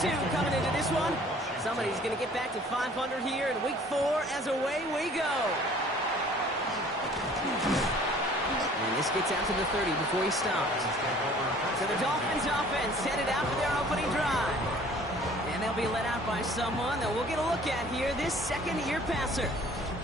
2 coming into this one. Somebody's going to get back to 500 here in week 4 as away we go. And this gets out to the 30 before he stops. So the Dolphins offense headed out for their opening drive. And they'll be let out by someone that we'll get a look at here, this second-year passer.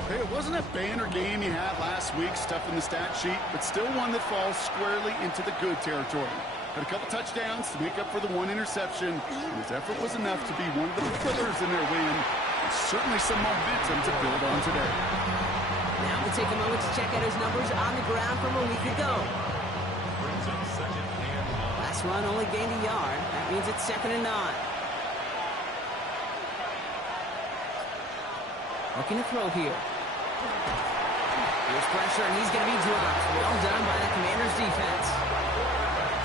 Hey, it wasn't a banner game you had last week, stuff in the stat sheet, but still one that falls squarely into the good territory. Had a couple touchdowns to make up for the 1 interception, and his effort was enough to be one of the pillars in their win. And certainly some momentum to build on today. Now we'll take a moment to check out his numbers on the ground from a week ago. Last run only gained a yard. That means it's 2nd and 9. Looking to throw here. Here's pressure, and he's going to be dropped. Well done by the Commanders' defense.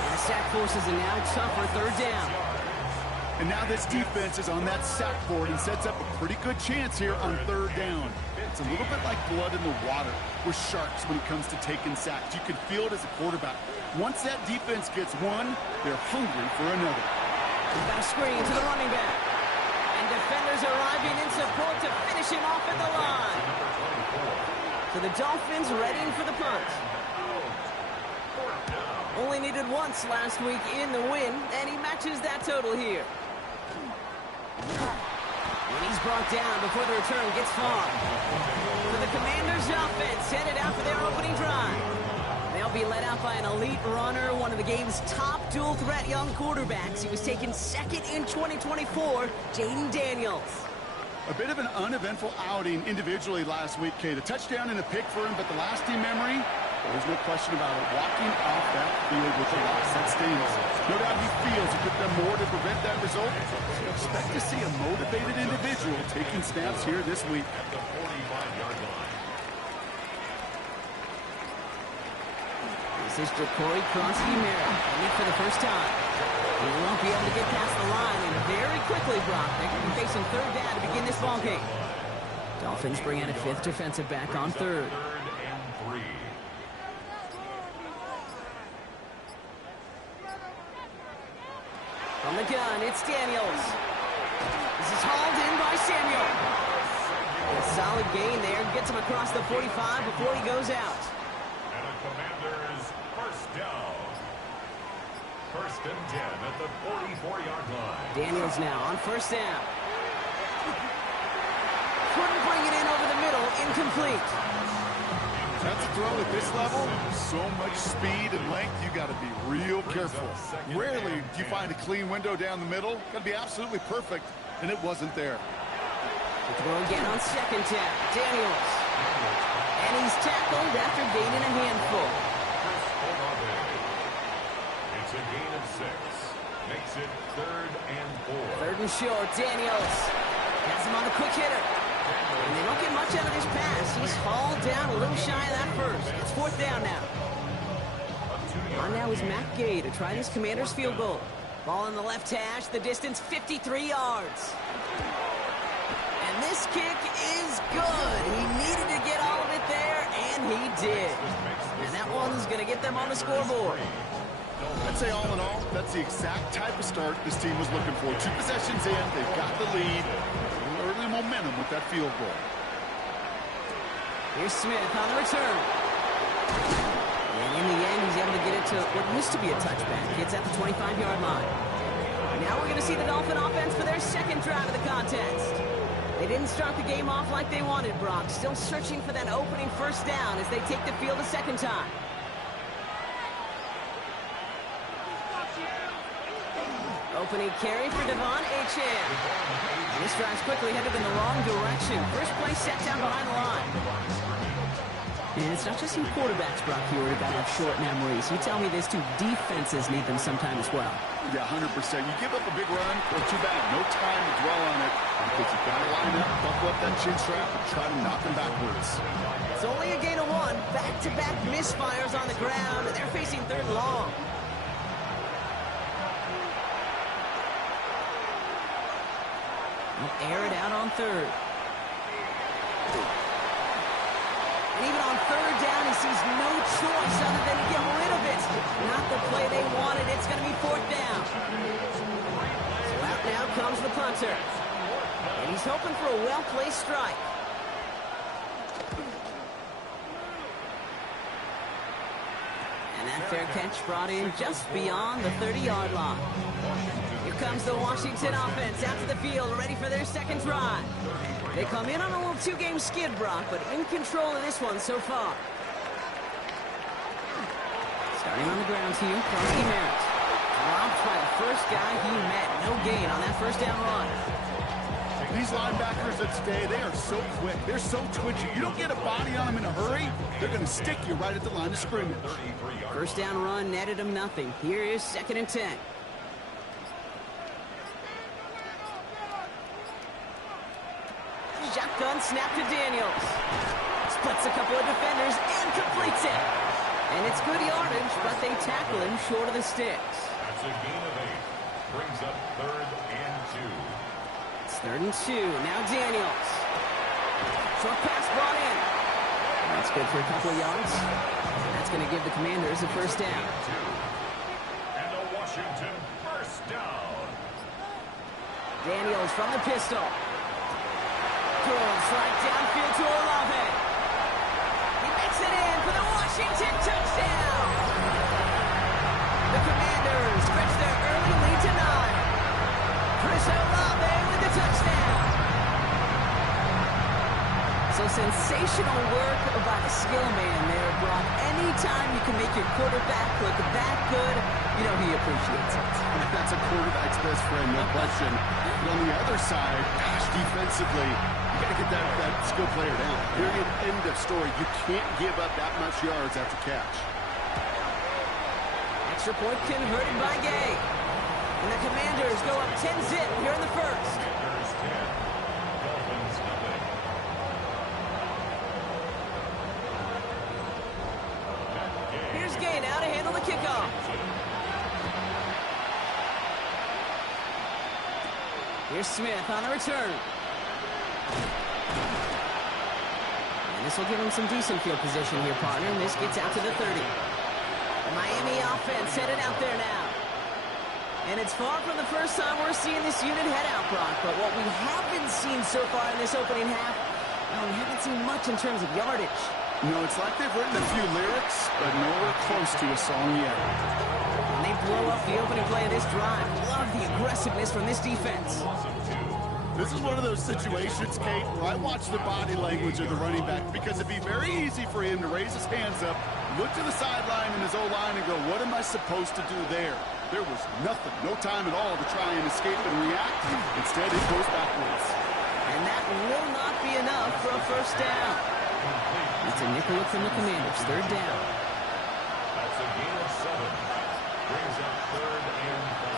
And the sack forces a now tougher 3rd down. And now this defense is on that sack board and sets up a pretty good chance here on 3rd down. It's a little bit like blood in the water with sharks when it comes to taking sacks. You can feel it as a quarterback. Once that defense gets one, they're hungry for another. He's got a screen to the running back. And defenders arriving in support to finish him off at the line. So the Dolphins readying for the punt. Only needed once last week in the win, and he matches that total here. And he's brought down before the return gets far. So the Commanders' offense headed out for their opening drive. They'll be led out by an elite runner, one of the game's top dual-threat young quarterbacks. He was taken 2nd in 2024, Jaden Daniels. A bit of an uneventful outing individually last week, Kate. A touchdown and a pick for him, but the lasting memory, there's no question about it. Walking off that field with a loss, that stings. No doubt he feels he could have done more to prevent that result. So expect to see a motivated individual taking snaps here this week. This is Jacory Kronsky-Merritt, in for the first time. He won't be able to get past the line, and very quickly, Brock, they're going to be facing 3rd down to begin this ballgame. Dolphins bring out a 5th defensive back on 3rd. From the gun, it's Daniels. This is hauled in by Samuel. A solid gain there, gets him across the 45 before he goes out. And a Commanders first down. 1st and 10 at the 44-yard line. Daniels now on 1st down. Couldn't bring it in over the middle, incomplete. That's a throw at this level. So much speed and length, you got to be real careful. Rarely do you find a clean window down the middle. Got to be absolutely perfect, and it wasn't there. The throw again on 2nd down. Daniels. And he's tackled after gaining a handful. It's a gain of 6. Makes it 3rd and 4. 3rd and short, Daniels. Has him on the quick hitter. And they don't get much out of this pass. He's hauled down a little shy of that first. It's 4th down now. On now is Matt Gay to try this Commanders field goal. Ball in the left hash, the distance 53 yards. And this kick is good. He needed to get all of it there, and he did. And that one's going to get them on the scoreboard. I'd say all in all, that's the exact type of start this team was looking for. 2 possessions in, they've got the lead. Early momentum with that field goal. Here's Smith on the return. And in the end, he's able to get it to what used to be a touchback. Gets at the 25-yard line. Now we're going to see the Dolphin offense for their 2nd drive of the contest. They didn't start the game off like they wanted, Brock. Still searching for that opening 1st down as they take the field a 2nd time. Opening carry for Devon Achane. This drive's quickly headed in the wrong direction. First play set down behind the line. And it's not just your quarterbacks, Brock, who are about to shorten memories. You tell me this too, defenses need them sometime as well. Yeah, 100%. You give up a big run, well, too bad. No time to dwell on it. Because you've got to line up, buckle up that chin strap, and try to knock them backwards. It's only a gain of 1. Back-to-back misfires on the ground, and they're facing 3rd and long. He'll air it out on 3rd. And even on 3rd down, he sees no choice other than to get rid of it. Not the play they wanted. It's going to be 4th down. So out now punter. And he's hoping for a well-placed strike. And that fair catch brought in just beyond the 30-yard line. Here comes the Washington offense out to the field, ready for their second drive. They come in on a little two-game skid, Brock, but in control of this one so far. Starting on the ground here, Krusty Merritt. Dropped by the first guy he met. No gain on that first down run. These linebackers of today, they are so quick. They're so twitchy. You don't get a body on them in a hurry, they're going to stick you right at the line of scrimmage. First down run netted him nothing. Here is 2nd and 10. Shotgun snap to Daniels. Splits a couple of defenders and completes it. And it's good yardage, but they tackle him short of the sticks. That's a gain of 8. Brings up 3rd and 2. It's 3rd and 2. Now Daniels. Short pass brought in. That's good for a couple of yards. That's going to give the Commanders a first down. And a Washington first down. Daniels from the pistol. Throws right downfield to Olave. He makes it in for the Washington touchdown. The Commanders stretch their early lead to 9. Chris Olave with the touchdown. So sensational work by the skill man there, Brock. Anytime you can make your quarterback look that good, you know he appreciates it. That's a quarterback's best friend, no question. But on the other side, gosh, defensively, you got to get that skill player down. Period. End of story. You can't give up that much yards after catch. Extra point converted by Gay. And the Commanders go up 10-zip here in the first. Commanders 10. Dolphins nothing. Here's Gay now to handle the kickoff. Here's Smith on the return. And this will give him some decent field position here, partner. And this gets out to the 30. The Miami offense headed out there now. And it's far from the first time we're seeing this unit head out, Brock. But what we haven't seen so far in this opening half, well, we haven't seen much in terms of yardage. No, it's like they've written a few lyrics, but nowhere close to a song yet. And they blow up the opening play of this drive. Love the aggressiveness from this defense. This is one of those situations, Kate, where I watch the body language of the running back because it'd be very easy for him to raise his hands up, look to the sideline in his O-line and go, what am I supposed to do there? There was nothing, no time at all to try and escape and react. Instead, it goes backwards. And that will not be enough for a first down. It's a nickel look from the Commanders. 3rd down. That's a gain of 7. Brings up 3rd and 5.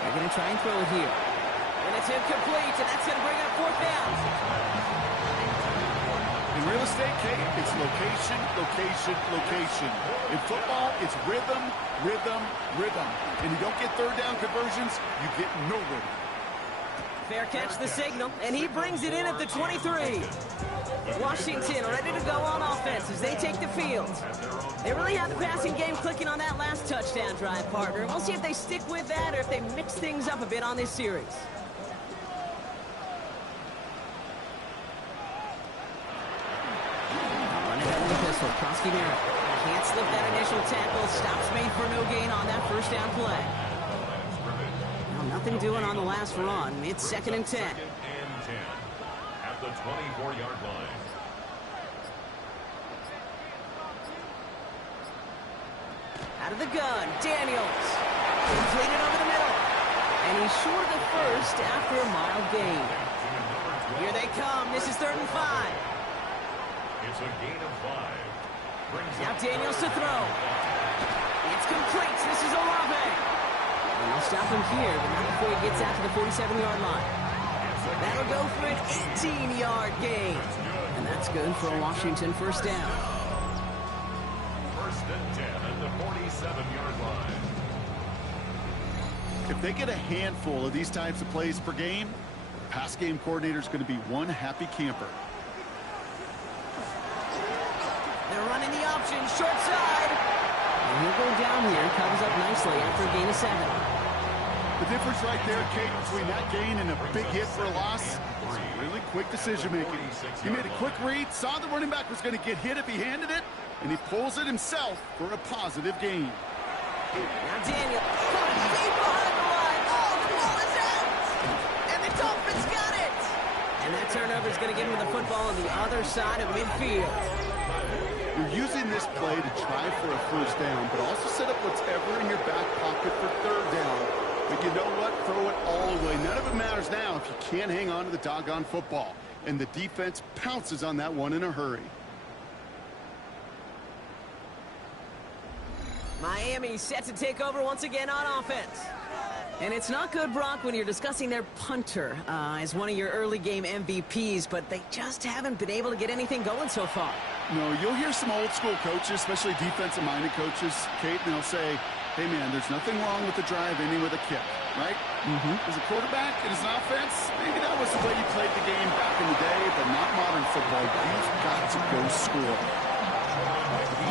They're going to try and throw it here. And it's incomplete, and that's going to bring up 4th down. In real estate, Kate, it's location, location, location. In football, it's rhythm, rhythm, rhythm. And you don't get 3rd down conversions, you get no rhythm. Fair catch the signal, and he brings it in at the 23. Washington ready to go on offense as they take the field. They really have the passing game clicking on that last touchdown drive, partner. We'll see if they stick with that or if they mix things up a bit on this series. Running out of the pistol, Krusty Merritt. Can't slip that initial tackle. Stops made for no gain on that first down play. Nothing doing on the last run. It's 2nd and 10. 2nd and 10 at the 24-yard line. Out of the gun, Daniels. Completed over the middle. And he's short of the first after a mild gain. Here they come. This is 3rd and 5. It's a gain of 5. Now Daniels to throw. It's complete. This is Olave. And they'll stop him here, but not before he gets out to the 47-yard line. That'll go for an 18-yard gain. And that's good for a Washington first down. 1st and 10 at the 47-yard line. If they get a handful of these types of plays per game, the pass game coordinator is going to be one happy camper. They're running the option, short side. And he'll go down here, comes up nicely after a gain of 7. The difference right there, Kate, between that gain and a big hit for a loss is really quick decision-making. He made a quick read, saw the running back was going to get hit if he handed it, and he pulls it himself for a positive gain. Now Daniel, coming deep behind the line. Oh, the ball is out! And the Dolphins got it! And that turnover is going to give him the football on the other side of midfield. You're using this play to try for a first down, but also set up whatever in your back pocket for third down. But you know what? Throw it all away. None of it matters now if you can't hang on to the doggone football. And the defense pounces on that one in a hurry. Miami set to take over once again on offense. And it's not good, Brock, when you're discussing their punter as one of your early game MVPs, but they just haven't been able to get anything going so far. No, you'll hear some old school coaches, especially defensive-minded coaches, Kate, and they'll say, hey, man, there's nothing wrong with the drive ending with a kick, right? As a quarterback and as an offense, maybe that was the way you played the game back in the day, but not modern football. You've got to go score.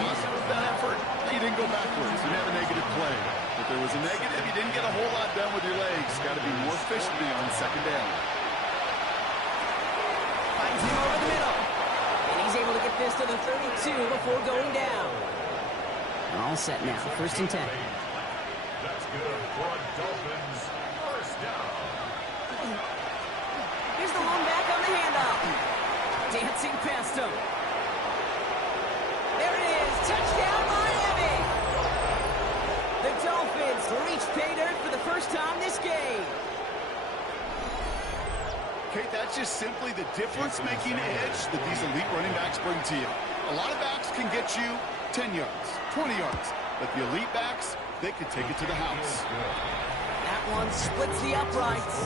Positive that effort, you didn't go backwards. You didn't have a negative play. If there was a negative, you didn't get a whole lot done with your legs. Got to be more efficient on second down. Finds him over the middle. And he's able to get this to the 32 before going down. All set now, 1st and 10. That's good for a Dolphins first down. Here's the long back on the handoff. Dancing past him. There it is, touchdown Miami! The Dolphins reach pay dirt for the first time this game. Kate, that's just simply the difference-making edge that these elite running backs bring to you. A lot of backs can get you 10 yards, 20 yards, but the elite backs, they could take it to the house. That one splits the uprights.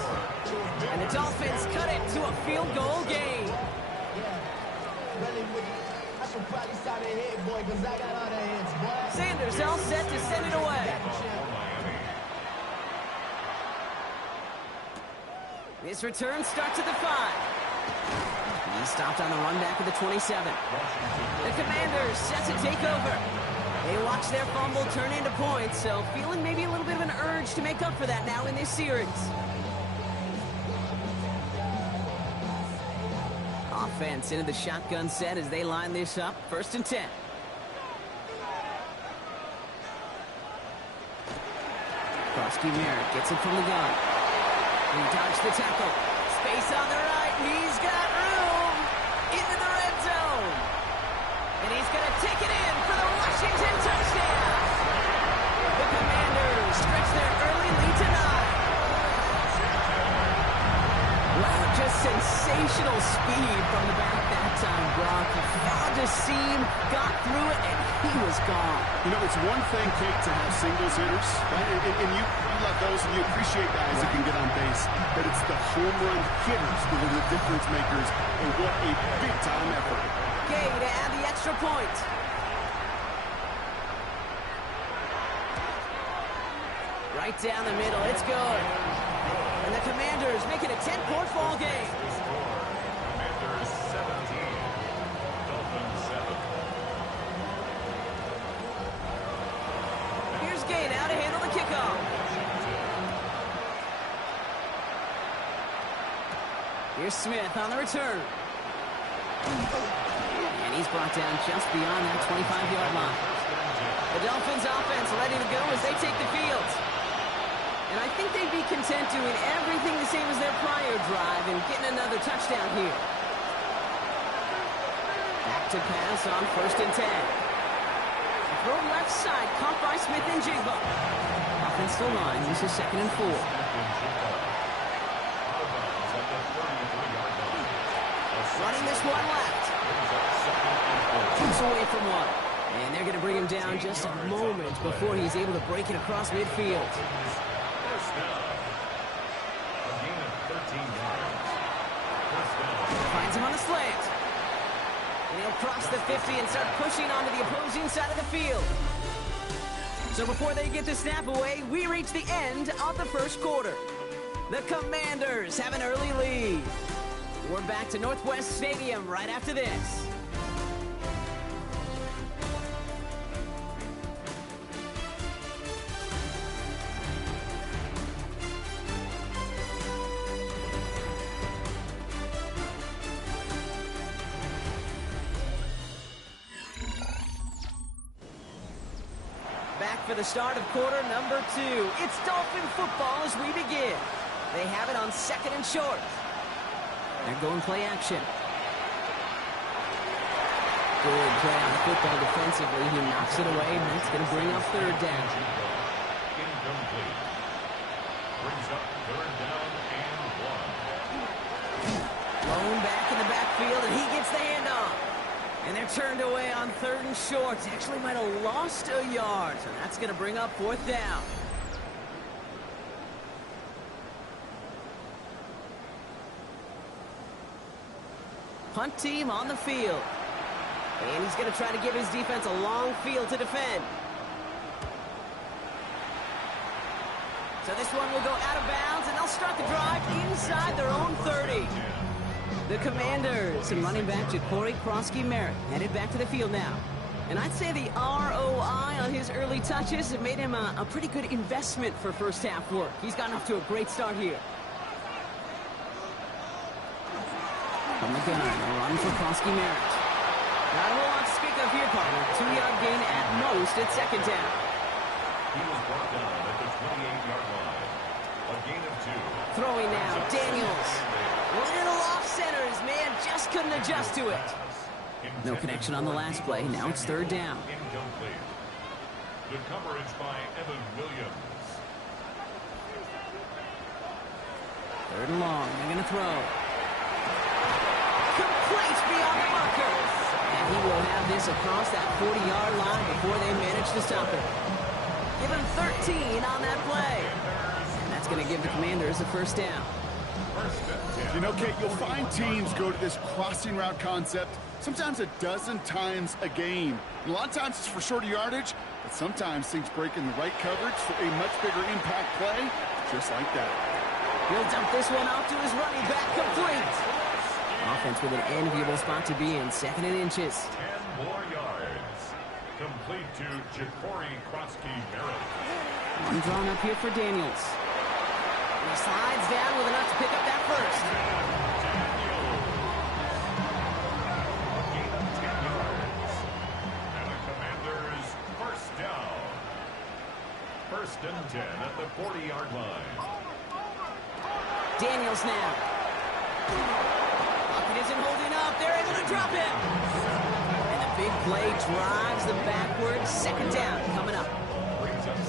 And the Dolphins cut it to a field goal game. Sanders all set to send it away. This return starts at the 5. He stopped on the run back at the 27. The Commanders set to take over. They watch their fumble turn into points, so feeling maybe a little bit of an urge to make up for that now in this series. Offense into the shotgun set as they line this up. 1st and 10. Krosky Merritt gets it from the gun. He dodged the tackle. Space on the right. He's got room into the red zone. And he's going to take it in for the Washington touchdown. The Commanders stretch their early lead to 9. Wow, just sensational speed from the back that time, Brock. He found a seam, got through it, and he was gone. You know, it's one thing, Kate, to have singles hitters, right? And you love those and you appreciate guys that can get on base. But it's the home run hitters that are the difference makers. And what a big-time effort. Gay to add the extra point. Right down the middle, it's good. And the Commanders make it a 10-point ball game. Commanders 17, Dolphins 7. Here's Gay now to handle the kickoff. Here's Smith on the return. And he's brought down just beyond that 25-yard line. The Dolphins offense ready to go as they take the field. And I think they'd be content doing everything the same as their prior drive and getting another touchdown here. Back to pass on 1st and 10. Throw left side, caught by Smith and Jigba. Offensive line uses 2nd and 4. Running this one left. Keeps away from one. And they're going to bring him down just a moment before he's able to break it across midfield. First down. A gain of 13 yards. First down. Finds him on the slant. And he'll cross the 50 and start pushing onto the opposing side of the field. So before they get the snap away, we reach the end of the first quarter. The Commanders have an early lead. We're back to Northwest Stadium right after this. for the start of quarter number 2. It's Dolphin football as we begin. They have it on 2nd and short. They're going play action. Good play on the football defensively. He knocks it away, and it's going to bring up 3rd down. Incomplete. Brings up 3rd down and 1. Blown back in the backfield, and he gets the handoff. And they're turned away on 3rd and short. Actually might have lost a yard, so that's going to bring up 4th down. Punt team on the field. And he's going to try to give his defense a long field to defend. So this one will go out of bounds, and they'll start the drive inside their own 30. The Commanders and running back Ja'Cory Krosky-Merritt headed back to the field now. And I'd say the ROI on his early touches have made him a pretty good investment for first half work. He's gotten off to a great start here. From the gun, a run for Krosky-Merritt. Not a whole lot to speak of here, partner. 2-yard gain at most at 2nd down. He was brought down at the 28-yard line. A gain of 2. Throwing now, Daniels. A little off center. His man just couldn't adjust to it. No connection on the last play. Now it's 3rd down. Incomplete. Good coverage by Evan Williams. 3rd and long. They're going to throw. Complete beyond the marker. And he will have this across that 40-yard line before they manage to stop it. Give him 13 on that play. And that's going to give the Commanders a 1st down. You know, Kate, you'll find teams go to this crossing route concept sometimes a dozen times a game. And a lot of times it's for shorter yardage, but sometimes things break in the right coverage for a much bigger impact play, just like that. He'll dump this one off to his running back, complete. Offense with an enviable spot to be in, 2nd and inches. 10 more yards. Complete to Ja'Cory Krosky-Merritt. One drawn up here for Daniels. And he slides down with enough to pick up that 1st. A gain of 10 yards. And the Commanders 1st down. 1st and 10 at the 40-yard line. Daniels now. Lockett isn't holding up. They're able to drop him. And the big play drives them backwards. 2nd down coming up.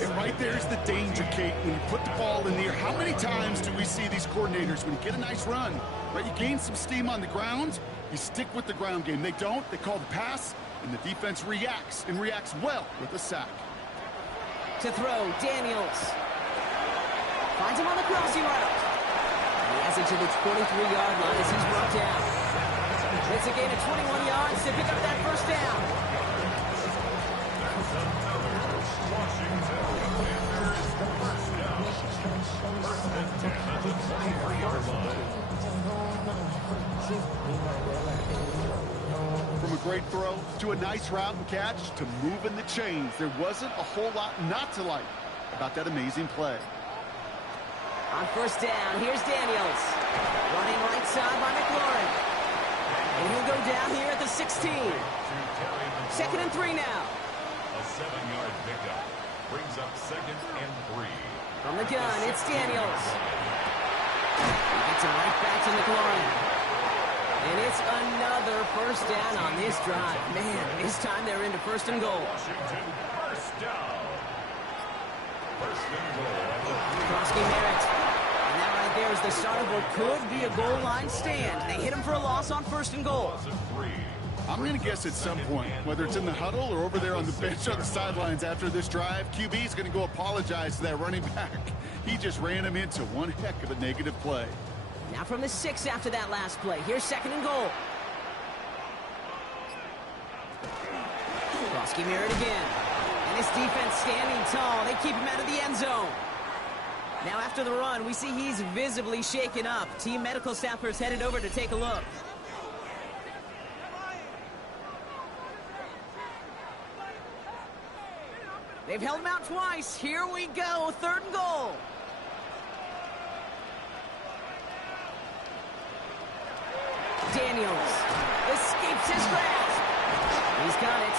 And right there's the danger, Kate. When you put the ball in the air, how many times do we see these coordinators, when you get a nice run, right, you gain some steam on the ground, you stick with the ground game. They don't. They call the pass, and the defense reacts, and reacts well with a sack. To throw, Daniels. Finds him on the crossing route. He has it to the 23-yard line as he's brought down. It's a gain of 21 yards to pick up that 1st down. Washington Commanders 1st down. 1st and 10 at the 23-yard line. From a great throw to a nice route and catch to moving the chains, there wasn't a whole lot not to like about that amazing play. On 1st down, here's Daniels. Running right side by McLaurin. And he'll go down here at the 16. 2nd and 3 now. A 7-yard pickup. Brings up 2nd and 3. From the gun, it's Daniels. He gets it right back to McLaurin. And it's another 1st down on this drive. Man, this time they're into 1st and goal. Washington 1st down. 1st and goal. Krosky-Merritt. And that right there is the start of what could be a goal line stand. They hit him for a loss on 1st and goal. I'm going to guess at some point, whether it's in the huddle or over there on the bench on the sidelines after this drive, QB is going to go apologize to that running back. He just ran him into one heck of a negative play. Now from the 6 after that last play. Here's 2nd and goal. Krosky-Merritt again. And his defense standing tall. They keep him out of the end zone. Now after the run, we see he's visibly shaken up. Team medical staffers headed over to take a look. They've held him out twice. Here we go. 3rd and goal. Daniels escapes his grasp. He's got it.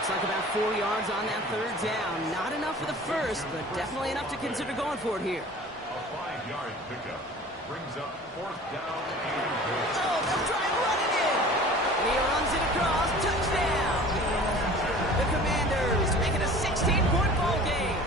Looks like about 4 yards on that third down. Not enough for the first, but definitely enough to consider going for it here. A 5-yard pickup brings up 4th down and goal. Oh, they'll try and run it in. He runs it across. Touchdown. The Commanders make it a 16-point ball game.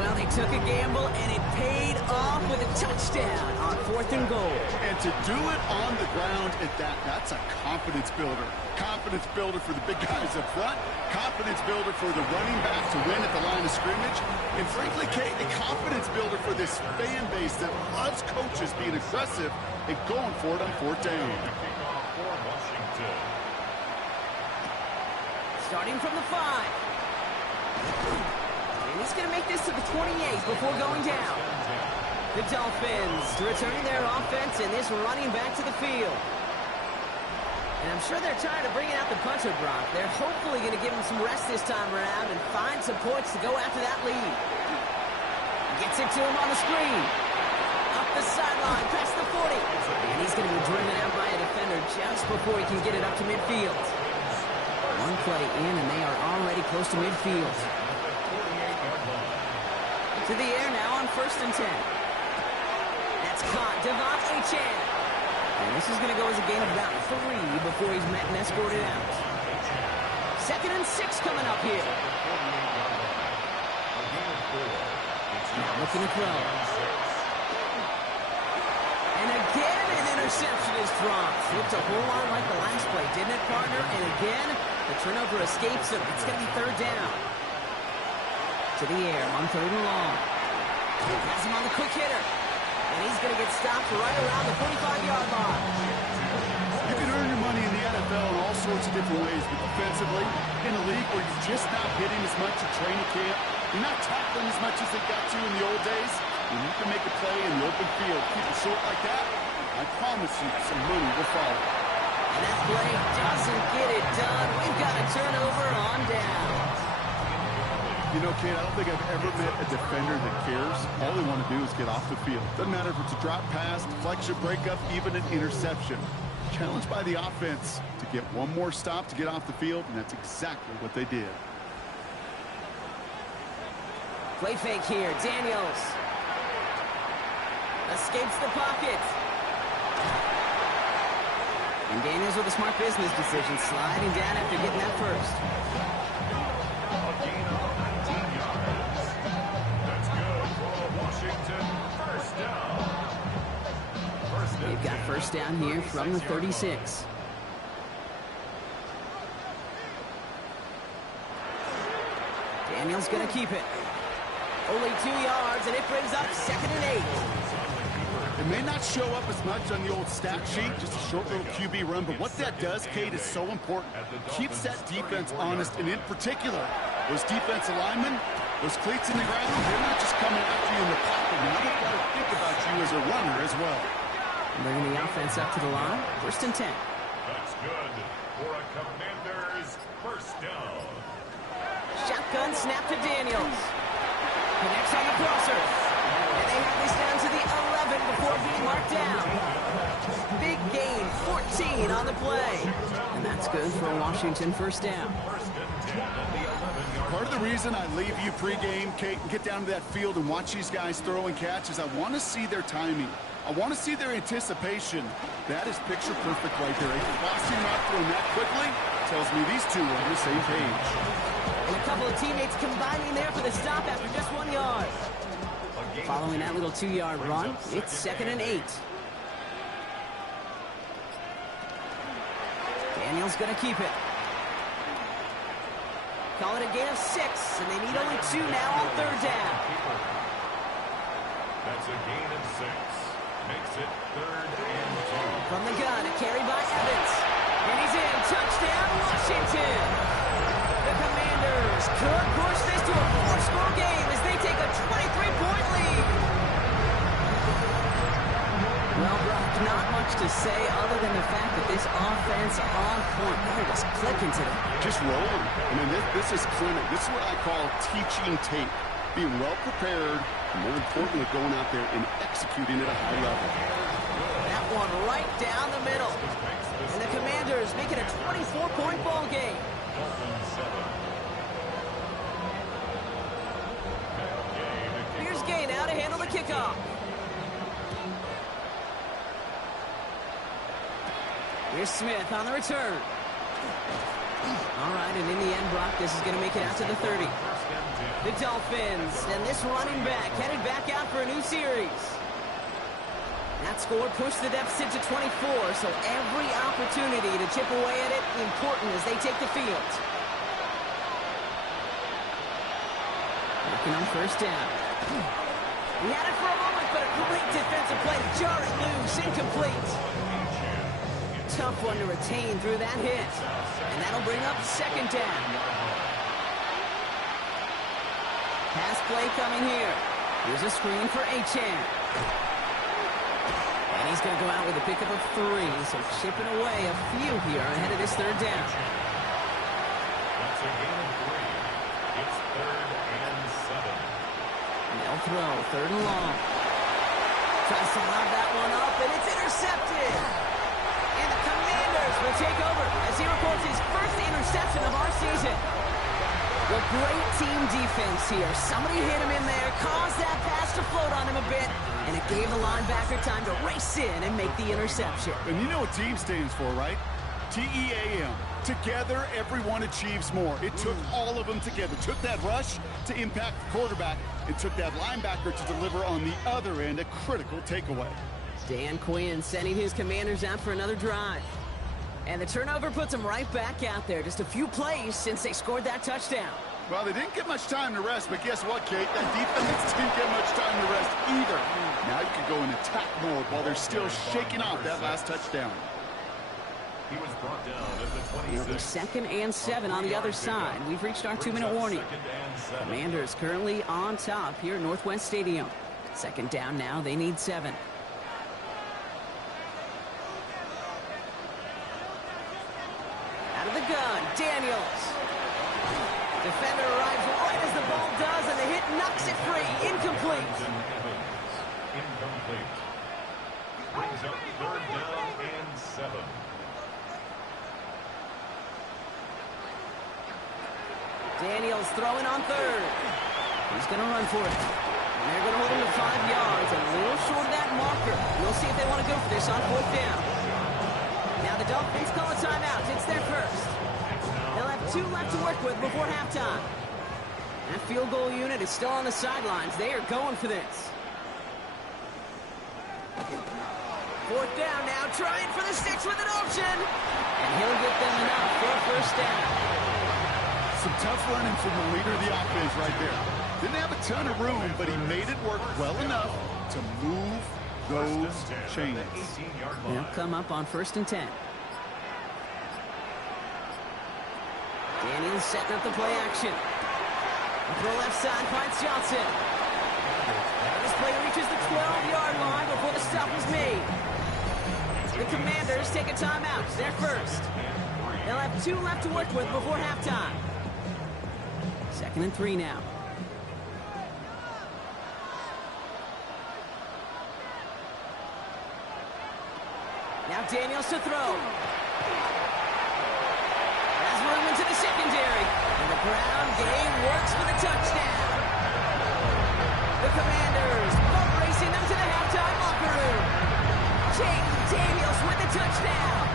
Well, they took a gamble, and it paid off with a touchdown on 4th and goal. And to do it on the ground at that's a confidence builder. Confidence builder for the big guys up front. Confidence builder for the running back to win at the line of scrimmage. And frankly, Kate, a confidence builder for this fan base that loves coaches being aggressive and going for it on 4th down. Kickoff for Washington. Starting from the 5. And he's going to make this to the 28 before going down. The Dolphins returning their offense and this running back to the field. And I'm sure they're tired of bringing out the punter, Brock. They're hopefully going to give him some rest this time around and find some points to go after that lead. Gets it to him on the screen. Up the sideline, past the 40. And he's going to be driven out by a defender just before he can get it up to midfield. One play in, and they are already close to midfield. To the air now on 1st and 10. That's caught. Devon Achane. And this is going to go as a gain of about 3 before he's met and escorted out. 2nd and 6 coming up here. Now looking to throw. And again, an interception is dropped. Looked a whole lot like the last play, didn't it, partner? And again, the turnover escapes him. It's going to be 3rd down. To the air on 3rd and long. Has him on the quick hitter. And he's going to get stopped right around the 45-yard line. You can earn your money in the NFL in all sorts of different ways, but defensively, in a league where you're just not hitting as much at training camp, you're not tackling as much as they got to in the old days, you need to make a play in the open field. Keep it short like that, I promise you some money will follow. And that play doesn't get it done. We've got a turnover on down. You know, Kate, I don't think I've ever met a defender that cares. All they want to do is get off the field. Doesn't matter if it's a drop pass, deflection, breakup, even an interception. Challenged by the offense to get one more stop to get off the field, and that's exactly what they did. Play fake here. Daniels escapes the pocket. And Daniels with a smart business decision, sliding down after getting that first. A gain of 19 yards. That's good for Washington. 1st down. They've got 1st down here from the 36. Daniels going to keep it. Only 2 yards, and it brings up 2nd and 8. It may not show up as much on the old stat sheet, just a short little QB run, but what that does, Kate, is so important. Keeps that defense honest, and in particular, those defensive linemen, those cleats in the ground, they're not just coming after you in the pocket. Now they've got to think about you as a runner as well. Bringing the offense up to the line, 1st and 10. That's good for a Commanders 1st down. Shotgun snap to Daniels. Connects on the crosser. And they have this down to the 11 before being marked down. Big gain, 14 on the play. And that's good for Washington 1st down. 1st and 10 at the 11-yard. Part of the reason I leave you pregame, Kate, and get down to that field and watch these guys throw and catch is I want to see their timing. I want to see their anticipation. That is picture perfect right there. A crossing route throwing that quickly tells me these two are on the same page. And a couple of teammates combining there for the stop after just 1 yard. Following that little 2-yard run, it's 2nd and 8. Daniels going to keep it. Call it a gain of 6, and they need only 2 now on 3rd down. That's a gain of 6. Makes it 3rd and 2. From the gun, a carry by Evans. And he's in. Touchdown, Washington. The Commanders could push this to a 4-score game as they take a 23-point lead. Well, Brock, not much to say other than the fact that this offense on point, they're just clicking today. Just rolling. I mean, this is clinic. This is what I call teaching tape. Being well prepared, and more importantly, going out there and executing at a high level. That one right down the middle. And the Commanders make it a 24-point ball the kickoff. Here's Smith on the return. All right, and in the end, Brock, this is going to make it out to the 30. The Dolphins, and this running back headed back out for a new series. That score pushed the deficit to 24, so every opportunity to chip away at it important as they take the field. Working on first down. He had it for a moment, but a great defensive play to jar it loose, incomplete. Tough one to retain through that hit. And that'll bring up second down. Pass play coming here. Here's a screen for Achane. And he's going to go out with a pickup of 3, so chipping away a few here ahead of this third down. That's a gain of 3. It's 3rd and 7. They'll throw, 3rd and long. Tries to lob that one up, and it's intercepted. And the Commanders will take over as he records his first interception of our season. Well, great team defense here. Somebody hit him in there, caused that pass to float on him a bit, and it gave the linebacker time to race in and make the interception. And you know what team stands for, right? T-E-A-M. Together, everyone achieves more. It took all of them together. Took that rush to impact the quarterback. It took that linebacker to deliver on the other end, a critical takeaway. Dan Quinn sending his Commanders out for another drive. And the turnover puts them right back out there. Just a few plays since they scored that touchdown. Well, they didn't get much time to rest, but guess what, Kate? That defense didn't get much time to rest either. Now you can go in attack mode while they're still shaking off that last touchdown. He was brought down at the 26. It'll be 2nd and 7 on the other side. We've reached our 2-minute warning. Commanders currently on top here at Northwest Stadium. 2nd down now. They need 7. Out of the gun, Daniels. Defender arrives right as the ball does, and the hit knocks it free. Incomplete. Incomplete. Brings up 3rd down and 7. Daniels throwing on 3rd. He's going to run for it. And they're going to hold him to 5 yards, a little short of that marker. We'll see if they want to go for this on 4th down. Now the Dolphins call a timeout. It's their first. They'll have 2 left to work with before halftime. That field goal unit is still on the sidelines. They are going for this. 4th down now, trying for the sticks with an option. And he'll get them enough for a first down. Some tough running from the leader of the offense right there. Didn't have a ton of room, but he made it work well enough to move those chains. They'll come up on 1st and 10. Daniels setting up the play action. Throw left side finds Johnson. This play reaches the 12-yard line before the stop is made. The Commanders take a timeout. It's their first. They'll have 2 left to work with before halftime. 2nd and 3 now. Now Daniels to throw. Has room into the secondary. And the ground game works for the touchdown. The Commanders boat racing them to the halftime locker room. Jake Daniels with the touchdown.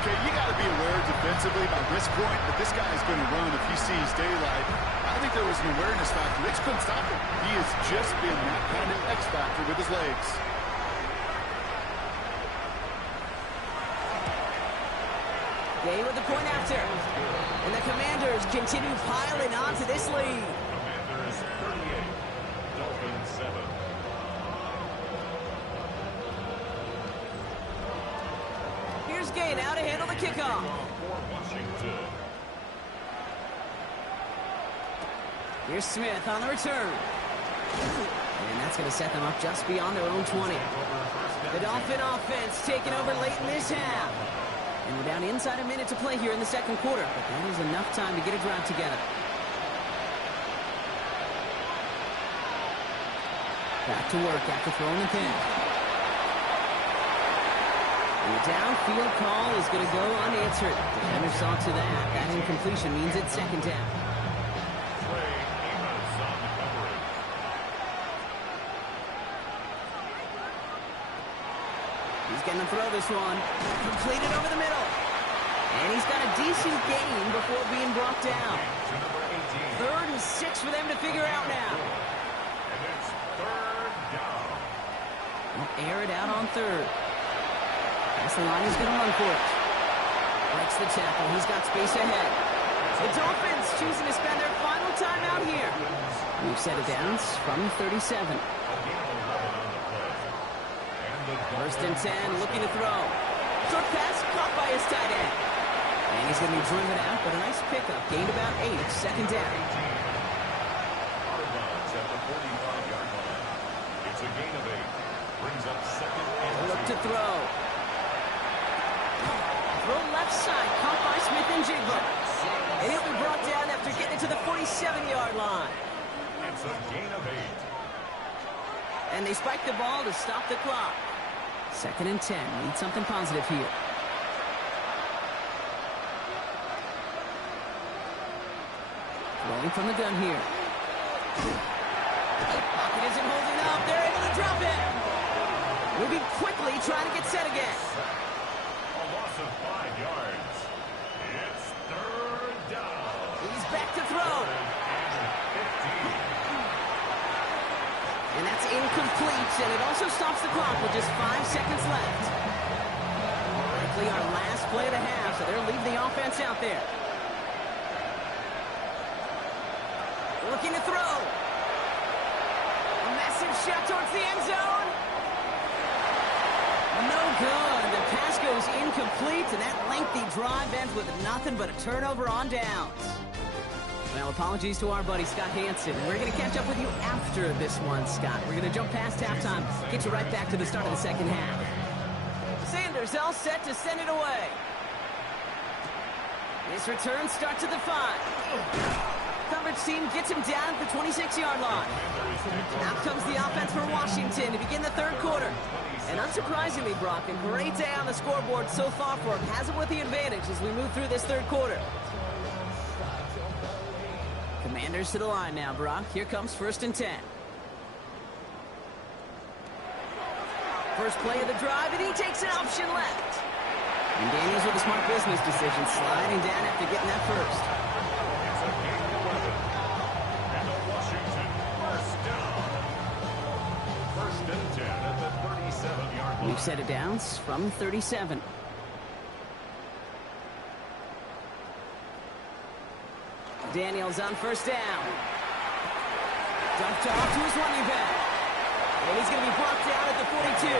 Okay, you got to be aware defensively by this point that this guy is going to run if he sees daylight. I think there was an awareness factor. They just couldn't stop him. He has just been that kind of X factor with his legs. Gay with the point after. And the Commanders continue piling on to this lead. Commanders 38, Dolphins 7. Here's Gay now to handle the kickoff. For Washington. Here's Smith on the return. And that's going to set them up just beyond their own 20. The Dolphin offense taking over late in this half. And we're down inside a minute to play here in the 2nd quarter. But that is enough time to get a drive together. Back to work after throwing the pin. And the downfield call is going to go unanswered. Defender saw to that. That incompletion means it's 2nd down. Trey Amos on the coverage. He's getting to throw this one. Completed over the middle. And he's got a decent gain before being brought down. 3rd and 6 for them to figure out now. And it's 3rd down. They'll air it out on 3rd. That's the line he's going to run for it. Breaks the tackle. He's got space ahead. The Dolphins choosing to spend their final time out here. We've set it down from 37. 1st and 10, looking to throw. Short pass caught by his tight end. And he's going to be driven out, but a nice pickup. Gained about 8, 2nd down. At the 45-yard line. It's a gain of 8. Brings up 2nd and 2. Look to throw. Throw left side, caught by Smith and Jigba. And he'll be brought down after getting to the 47-yard line. It's a gain of 8. And they spike the ball to stop the clock. 2nd and 10. Need something positive here. Throwing from the gun here. Pocket isn't holding up. They're able to drop it. Moving quickly, trying to get set again. A loss of 5 yards. It's 3rd down. He's back to throw. And that's incomplete, and it also stops the clock with just 5 seconds left. Likely our last play of the half, so they'll leave the offense out there. Looking to throw. A massive shot towards the end zone. No good. The pass goes incomplete, and that lengthy drive ends with nothing but a turnover on downs. Well, apologies to our buddy Scott Hansen. We're going to catch up with you after this one, Scott. We're going to jump past halftime, get you right back to the start of the 2nd half. Sanders all set to send it away. His return starts at the 5. Coverage team gets him down at the 26-yard line. Out comes the offense for Washington to begin the 3rd quarter. And unsurprisingly, Brock, a great day on the scoreboard so far for him. Has it with the advantage as we move through this 3rd quarter. Commanders to the line now, Brock. Here comes 1st and 10. First play of the drive, and he takes an option left. And Daniels with a smart business decision, sliding down after getting that first. It's a gain of 11. And the Washington 1st down. 1st and 10 at the 37-yard line. We've set it down from 37. Daniels on 1st down. Dumped off to his running back. And he's going to be brought down at the 42.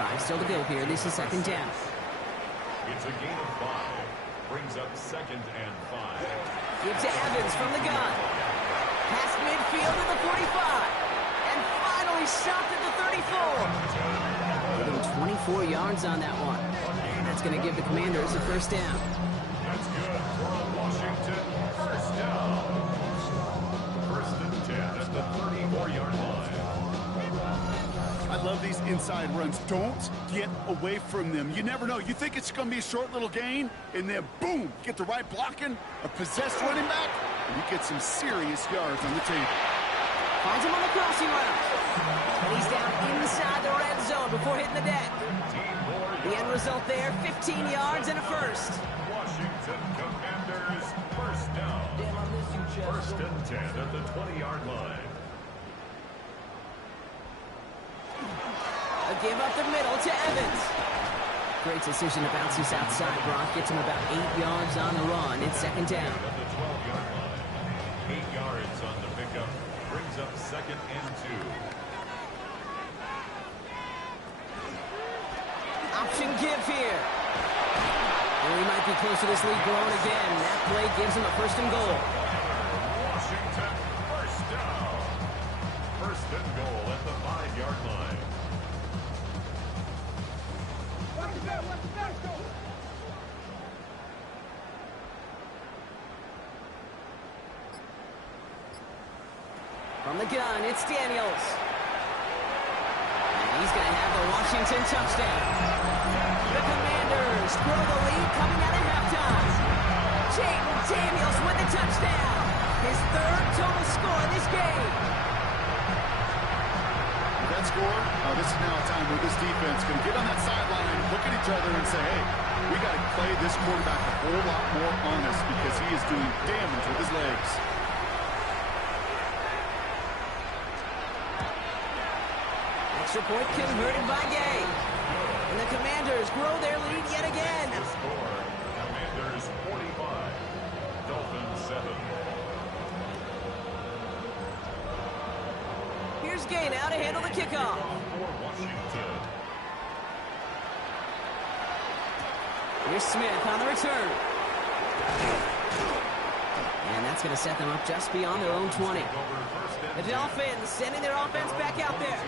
5 still to go here. This is 2nd down. It's a gain of 5. Brings up 2nd and 5. Give to Evans from the gun. Past midfield to the 45. And finally stopped at the 34. Getting 24 yards on that one. And that's going to give the Commanders a 1st down. That's good for a Washington 1st down. 1st and 10 at the 34-yard line. I love these inside runs. Don't get away from them. You never know. You think it's going to be a short little gain, and then boom, get the right blocking, a possessed running back, and you get some serious yards on the table. Finds him on the crossing route. And he's down inside the red zone before hitting the deck. The end result there, 15 yards and a 1st. Washington Commanders 1st down. 1st and 10 at the 20-yard line. A give up the middle to Evans. Great decision to bounce this outside. Brock gets him about 8 yards on the run. It's 2nd down. At the 12-yard line. 8 yards on the pickup. Brings up 2nd and 2. Option give here. And we might be close to this lead growing again. That play gives him a 1st and goal. Washington 1st down. 1st and goal at the 5-yard line. From the gun, it's Daniels. And he's going to have the Washington touchdown. The Commanders grow the lead coming out of halftime. Jaden Daniels with the touchdown. His 3rd total score in this game. that score, this is now a time where this defense can get on that sideline, look at each other and say, hey, we got to play this quarterback a whole lot more honest because he is doing damage with his legs. Extra point converted by Gay. And the Commanders grow their lead yet again. Score, Commanders 45, Dolphins 7. Here's Gay now to handle the kickoff. For Washington. Here's Smith on the return. And that's going to set them up just beyond their own 20. The Dolphins sending their offense back out there.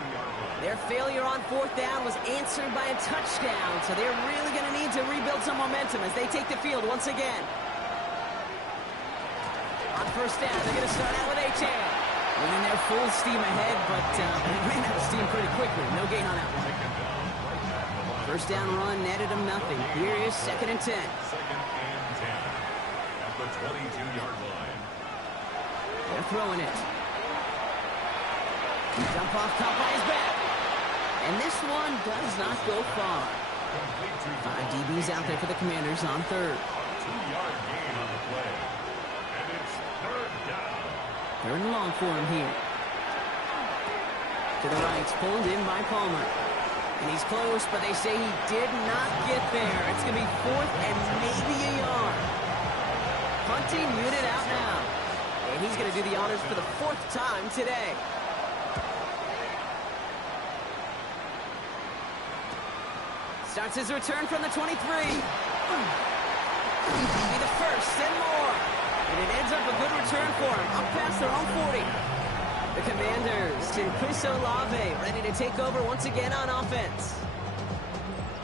Their failure on fourth down was answered by a touchdown, so they're really going to need to rebuild some momentum as they take the field once again. On first down, they're going to start out with A-Chan. And they're full steam ahead, but they ran out of steam pretty quickly. No gain on that one. First down run netted them nothing. Here is 2nd and 10. 2nd and 10 at the 22-yard line. They're throwing it. Jump off top by his back. And this one does not go far. 5 DBs out there for the Commanders on third. 2-yard gain on the play. And it's 3rd down. Third and long for him here. To the right, pulled in by Palmer. And he's close, but they say he did not get there. It's going to be 4th and maybe a yard. Punting unit out now. And he's going to do the honors for the 4th time today. Starts his return from the 23. Be the first and more. And it ends up a good return for him. Up past their own 40. The Commanders to Chris Olave, ready to take over once again on offense.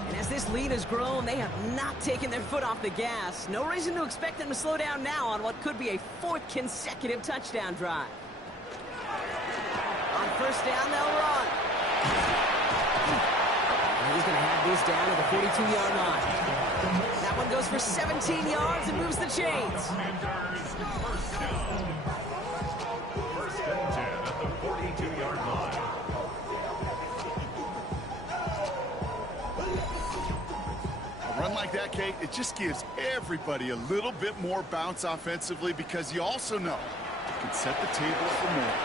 And as this lead has grown, they have not taken their foot off the gas. No reason to expect them to slow down now on what could be a 4th consecutive touchdown drive. On first down, they'll run. And he's going to have this down to the 42-yard line. That one goes for 17 yards and moves the chains. Commanders first down. 1st and 10 at the 42-yard line. A run like that, Kate, it just gives everybody a little bit more bounce offensively because you also know you can set the table for more.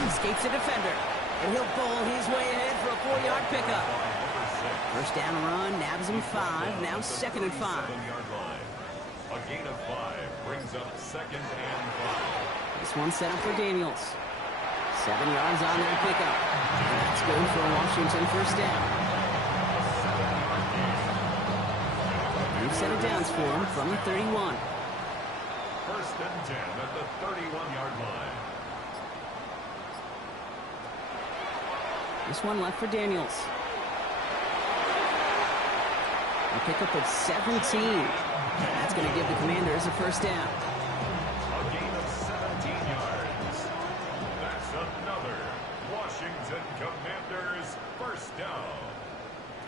He escapes a defender, and he'll bowl his way ahead for a 4-yard pickup. First down run, nabs him 5, now 2nd and 5. 7-yard line. A gain of 5 brings up 2nd and 5. This one set up for Daniels. 7 yards on that pickup. And that's good for a Washington first down. New set of downs for him from the 31. 1st and 10 at the 31-yard line. This one left for Daniels. A pickup of 17. That's going to give the Commanders a first down. A gain of 17 yards. That's another Washington Commanders first down.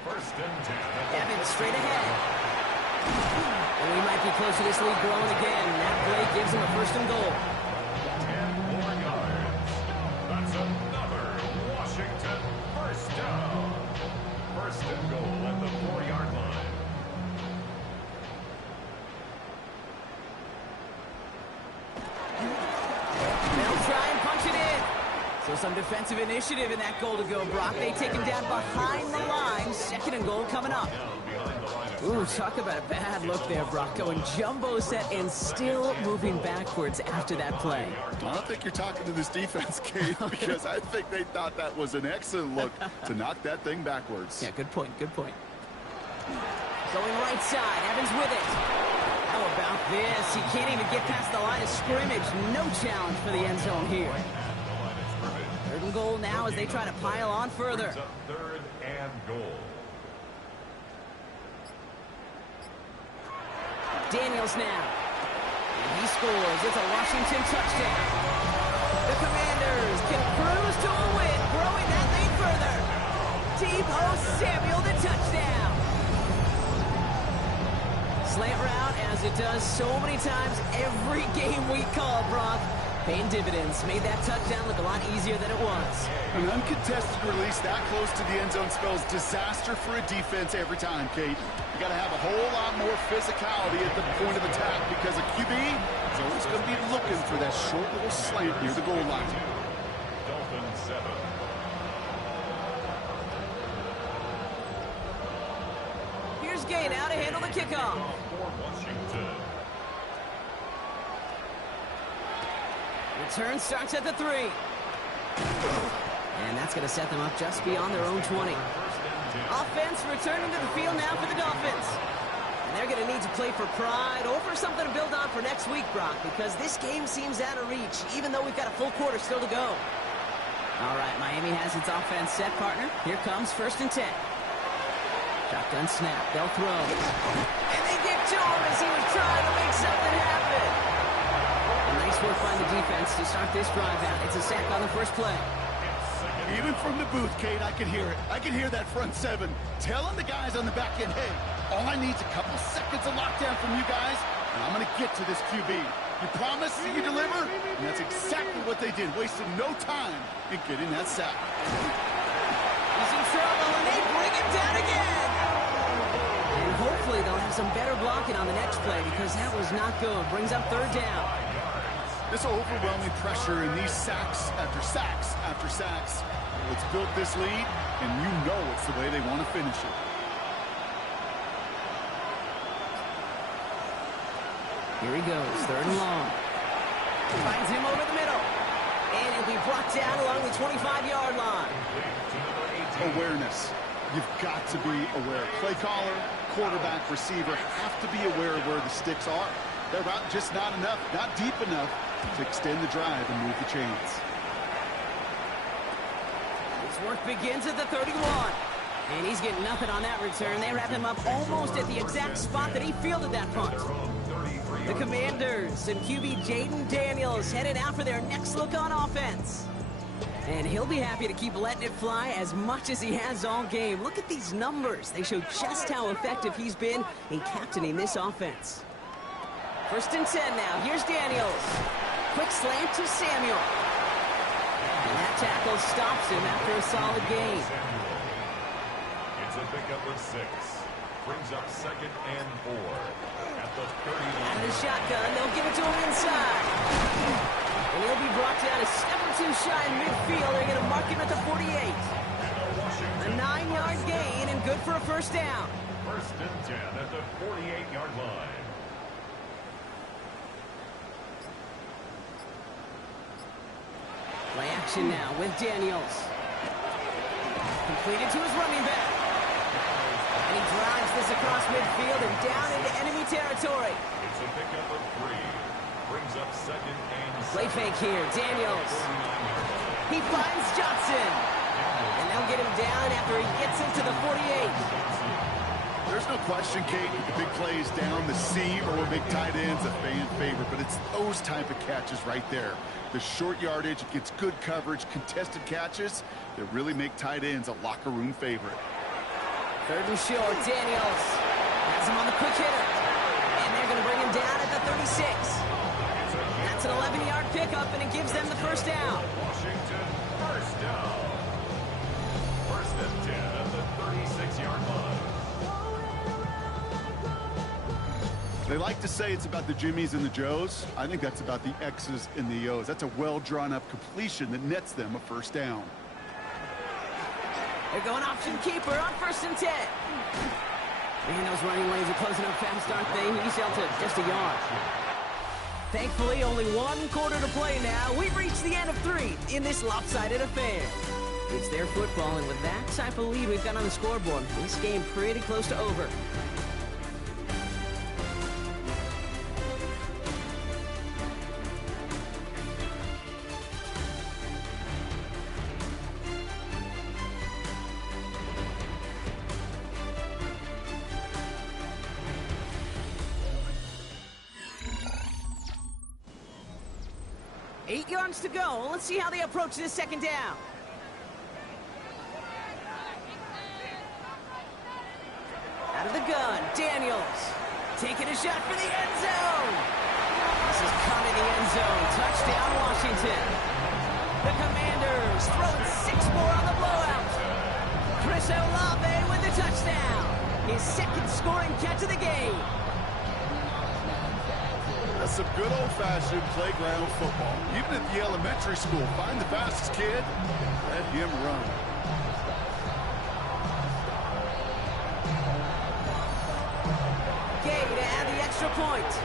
1st and 10. Evans straight ahead. And we might be close to this lead growing again. That play gives him a 1st and goal. 10 more yards. That's another Washington first down. 1st and goal at the 4-yard line. They'll try and punch it in. So some defensive initiative in that goal to go, Brock. They take him down behind the line. 2nd and goal coming up. Ooh, talk about a bad look there, Brock. Going jumbo set and still moving backwards after that play. I don't think you're talking to this defense, Kate, because I think they thought that was an excellent look to knock that thing backwards. Yeah, good point, good point. Going right side, Evans with it. How about this? He can't even get past the line of scrimmage. No challenge for the end zone here. 3rd and goal now as they try to pile on further. 3rd and goal. Daniels now. And he scores. It's a Washington touchdown. The Commanders can cruise to a win, growing that lead further. Deebo Samuel, the touchdown. Slant route, as it does so many times every game we call, Brock. Paying dividends. Made that touchdown look a lot easier than it was. An uncontested release that close to the end zone spells disaster for a defense every time, Kate. You got to have a whole lot more physicality at the point of attack because a QB is always going to be looking for that short little slant near the goal line. Dolphins 7. Here's Gay now to handle the kickoff. For Washington. Return starts at the 3. And that's going to set them up just beyond their own 20. Offense returning to the field now for the Dolphins. And they're going to need to play for pride or for something to build on for next week, Brock, because this game seems out of reach, even though we've got a full quarter still to go. All right, Miami has its offense set, partner. Here comes 1st and 10. Shotgun snap. They'll throw. And they get to him as he was trying to make something happen. And nice work by the defense to start this drive out. It's a sack on the first play. Even from the booth, Kate, I can hear it. I can hear that front 7 telling the guys on the back end, hey, all I need is a couple seconds of lockdown from you guys, and I'm going to get to this QB. You promise that you deliver? And that's exactly what they did, wasting no time in getting that sack. He's in trouble, and they bring him down again. And hopefully they'll have some better blocking on the next play because that was not good. Brings up 3rd down. This overwhelming pressure and these sacks after sacks after sacks, it's built this lead, and you know it's the way they want to finish it. Here he goes, 3rd and long. Finds him over the middle. And he'll be brought down along the 25-yard line. Awareness. You've got to be aware. Play caller, quarterback, receiver have to be aware of where the sticks are. They're just not enough, not deep enough to extend the drive and move the chains. His work begins at the 31. And he's getting nothing on that return. They wrap him up almost at the exact spot that he fielded that punt. The Commanders and QB Jaden Daniels headed out for their next look on offense. And he'll be happy to keep letting it fly as much as he has all game. Look at these numbers. They show just how effective he's been in captaining this offense. 1st and 10 now. Here's Daniels. Quick slant to Samuel. And that tackle stops him after a solid gain. It's a pickup of 6. Brings up 2nd and 4. At the 39. Out of the shotgun, they'll give it to him inside. And he'll be brought down a step or 2 shy in midfield. They're going to mark him at the 48. A 9-yard gain and good for a 1st down. 1st and 10 at the 48-yard line. Play action now with Daniels. Completed to his running back. And he drives this across midfield and down into enemy territory. It's a pickup of 3. Brings up 2nd and 7. Play fake here, Daniels. He finds Johnson. And they'll get him down after he gets into the 48. There's no question, Kate, the big plays down the seam or big tight ends a fan favorite, but it's those type of catches right there. The short yardage, it gets good coverage, contested catches that really make tight ends a locker room favorite. 3rd and short, Daniels has him on the quick hitter. And they're going to bring him down at the 36. That's an 11-yard pickup, and it gives them the 1st down. Washington, 1st down. 1st and 10 at the 36-yard line. They like to say it's about the Jimmies and the Joes. I think that's about the X's and the O's. That's a well-drawn-up completion that nets them a 1st down. They're going option keeper on 1st and 10. Man, those running lanes are closing up fast, aren't they? He's held to just a yard. Thankfully, only 1 quarter to play now. We've reached the end of 3 in this lopsided affair. It's their football, and with that type of lead we've got on the scoreboard, this game pretty close to over. Eight yards to go. Let's see how they approach this 2nd down. Out of the gun, Daniels taking a shot for the end zone. This is coming in the end zone. Touchdown, Washington. The Commanders throwing 6 more on the blowout. Chris Olave with the touchdown. His second scoring catch of the game. That's some good old-fashioned playground football. Even at the elementary school, find the fastest kid, let him run. Gay to add the extra point.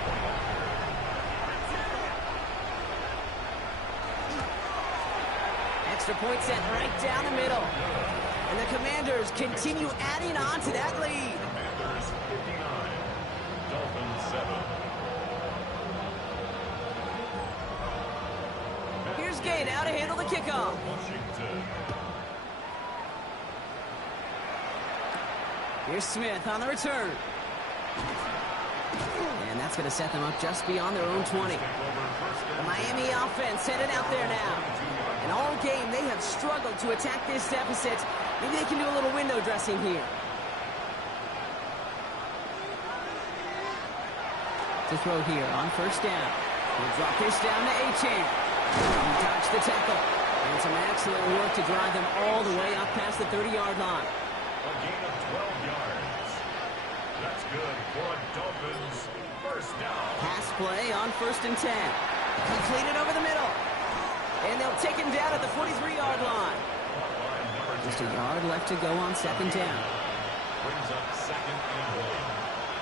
Extra point set right down the middle. And the Commanders continue adding on to that lead. Commanders 59, Dolphins 7. Here's Gay now to handle the kickoff. Washington. Here's Smith on the return. And that's going to set them up just beyond their own 20. The Miami offense headed out there now. And all game, they have struggled to attack this deficit. Maybe they can do a little window dressing here. To throw here on first down. We'll drop this down to A-Chain. He dodged the tackle. And some excellent work to drive them all the way up past the 30-yard line. A gain of 12 yards. That's good for a Dolphins first down. Pass play on first and 10. Completed over the middle. And they'll take him down at the 43-yard line. Just a yard left to go on second down. Brings up second and 1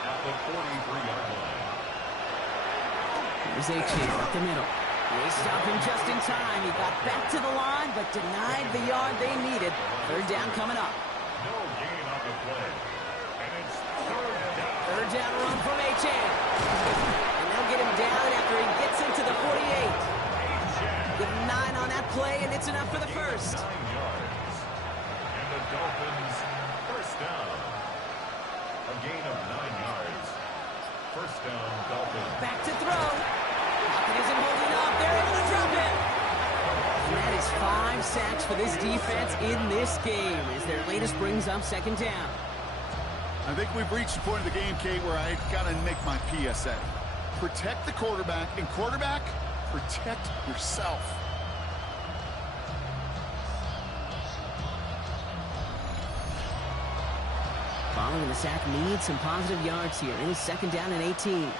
at the 43-yard line. Here's A-Chain up the middle. They stop him just in time. He got back to the line, but denied the yard they needed. Third down coming up. No gain on the play. And it's third down. Third down run from A-Chain. And they'll get him down after he gets into the 48. Give him 9 on that play, and it's enough for the first. 9 yards. And the Dolphins first down. A gain of 9 yards. First down, Dolphins. Back to throw. Pocket isn't holding up. They're able to drop it. And that is 5 sacks for this defense in this game as their latest brings up second down. I think we've reached the point of the game, Kate, where I got to make my PSA. Protect the quarterback, and quarterback, protect yourself. Following the sack needs some positive yards here. It is second down and 18.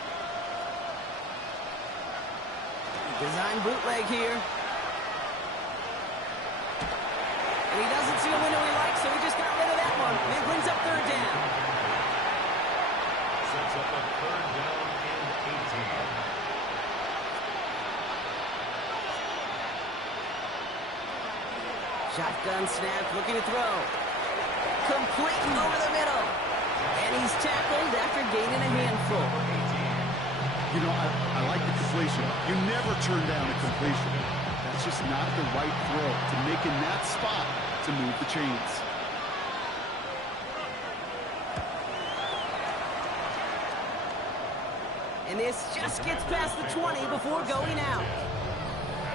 Design bootleg here. And he doesn't see a window he likes, so he just got rid of that one. And it brings up third down. Sets up a third down and 18. Shotgun snap, looking to throw. Complete over the middle. And he's tackled after gaining a handful. You know, I like the completion. You never turn down a completion. That's just not the right throw to make in that spot to move the chains. And this just gets past the 20 before going out.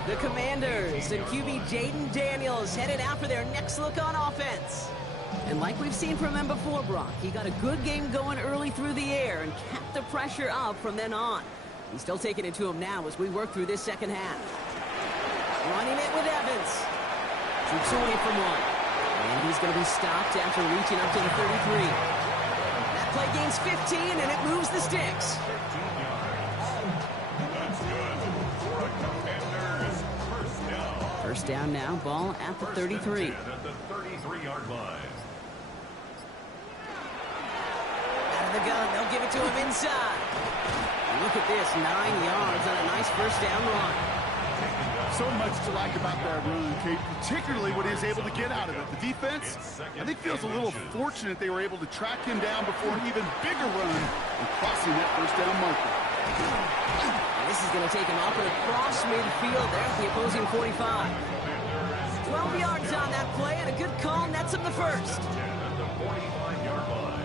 The Commanders and QB Jaden Daniels headed out for their next look on offense. And like we've seen from him before, Brock, he got a good game going early through the air and kept the pressure up from then on. He's still taking it to him now as we work through this second half. Running it with Evans. Shoots away from one. And he's going to be stopped after reaching up to the 33. That play gains 15, and it moves the sticks. 15 yards. That's good for a Commanders first down. First down now, ball at the 33. At the 33-yard line. Out of the gun, they'll give it to him inside. And look at this, 9 yards on a nice first down run. So much to like about that run, Kate, particularly what he was able to get out of it. The defense, I think, feels a little fortunate they were able to track him down before an even bigger run and crossing that first down marker. And this is going to take him up and across midfield there at the opposing 45. 12 yards on that play, and a good call nets him the first. At the 45-yard line.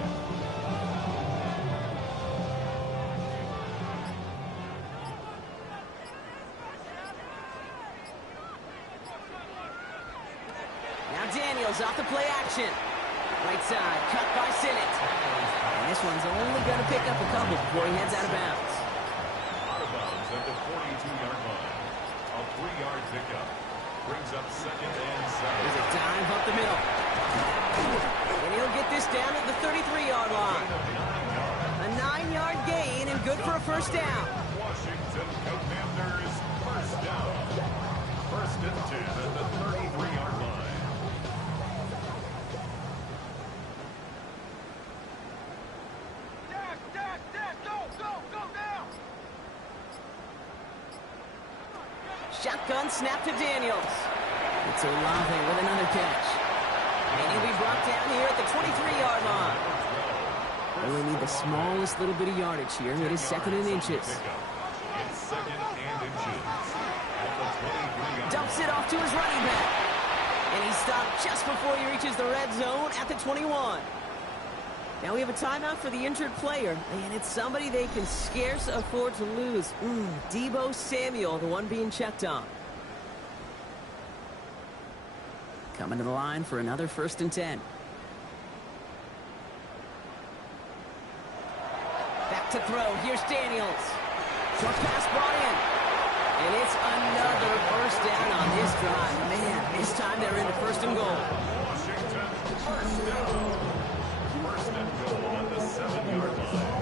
Now Daniels off the play action. Right side, cut by Sinnott. And this one's only going to pick up a couple before he heads out of bounds. Out of bounds at the 3-yard pickup. Brings up 2nd and 7. There's a dive up the middle. And he'll get this down at the 33-yard line. A 9-yard gain and good for a first down. Washington Commanders first down. 1st and 10 at the 33-yard line. Shotgun snap to Daniels. It's Olave with another catch. And he'll be brought down here at the 23-yard line. Only need the smallest little bit of yardage here. It is 2nd and inches. It's 2nd and inches. At the 23-yard. Dumps it off to his running back. And he stopped just before he reaches the red zone at the 21. Now we have a timeout for the injured player, and it's somebody they can scarce afford to lose. Deebo Samuel, the one being checked on. Coming to the line for another 1st and 10. Back to throw. Here's Daniels. Short pass brought in. And it's another first down on this drive. Man, this time they're into 1st and goal. Washington first down. 1st and goal at the 7-yard line.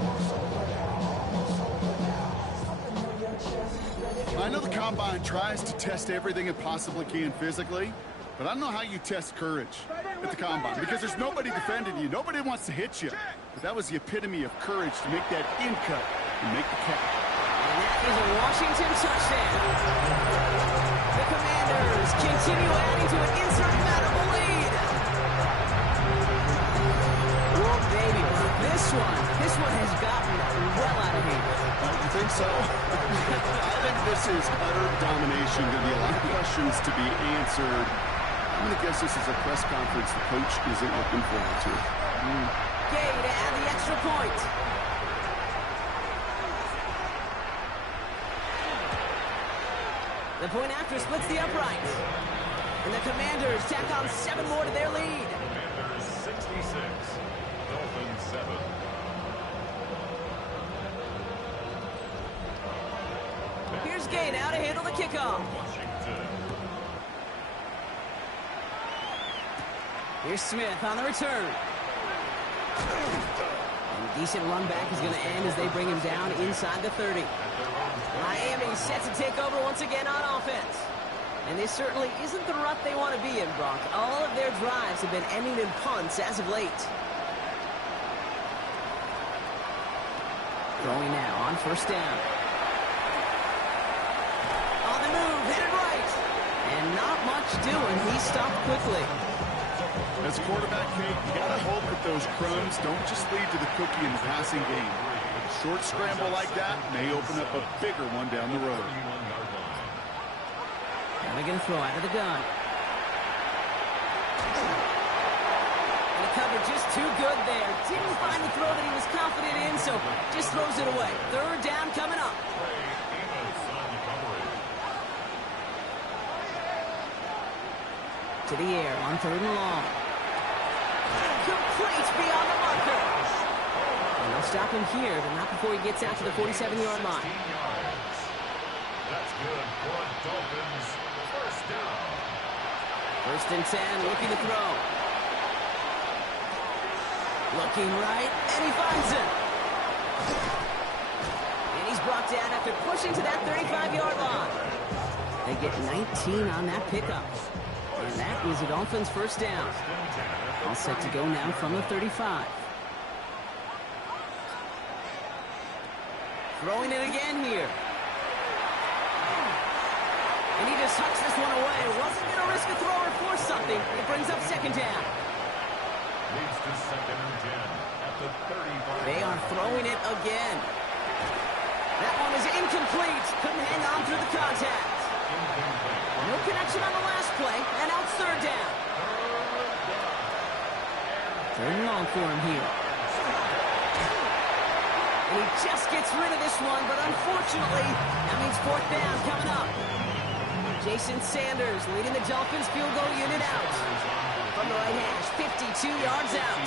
I know the Combine tries to test everything it possibly can physically, but I don't know how you test courage at the Combine because there's nobody defending you. Nobody wants to hit you. But that was the epitome of courage to make that in cut and make the catch. And that is a Washington touchdown. The Commanders continue adding to an insurmountable lead. Oh, baby, this one has gotten well out of hand. You think so? I think this is utter domination. Going to be a lot of questions to be answered. I'm going to guess this is a press conference the coach isn't looking forward to. Gay to add the extra point. The point after splits the upright. And the Commanders tack on 7 more to their lead. Commanders 66. Dolphins 7. Here's Gay now to handle the kickoff. Washington. Here's Smith on the return. And decent run back is going to end as they bring him down inside the 30. Miami set to take over once again on offense. And this certainly isn't the rut they want to be in, Brock. All of their drives have been ending in punts as of late. Throwing now on 1st down. On the move, headed right. And not much doing. He stopped quickly. As quarterback, Kate, you got to hope that those crumbs don't just lead to the cookie in the passing game. A short scramble like that may open up a bigger one down the road. Now they're going to throw out of the gun. And the cover just too good there. Didn't find the throw that he was confident in, so just throws it away. 3rd down coming up. To the air on 3rd and long. Complete beyond the marker. And they'll stop him here, but not before he gets out to the 47-yard line. That's good for Dolphins. First down. 1st and 10, looking to throw. Looking right, and he finds it. And he's brought down after pushing to that 35-yard line. They get 19 on that pickup. And that is a Dolphins first down. All set to go now from the 35. Throwing it again here. And he just hucks this one away. Wasn't going to risk a throw or force something. It brings up 2nd down. Leads to 2nd and 10 at the 35. They are throwing it again. That one is incomplete. Couldn't hang on through the contact. No connection on the last play, and out 3rd down. 3rd and long for him here. And he just gets rid of this one, but unfortunately, that means 4th down coming up. Jason Sanders leading the Dolphins field goal unit out. From the right hash, 52 yards out.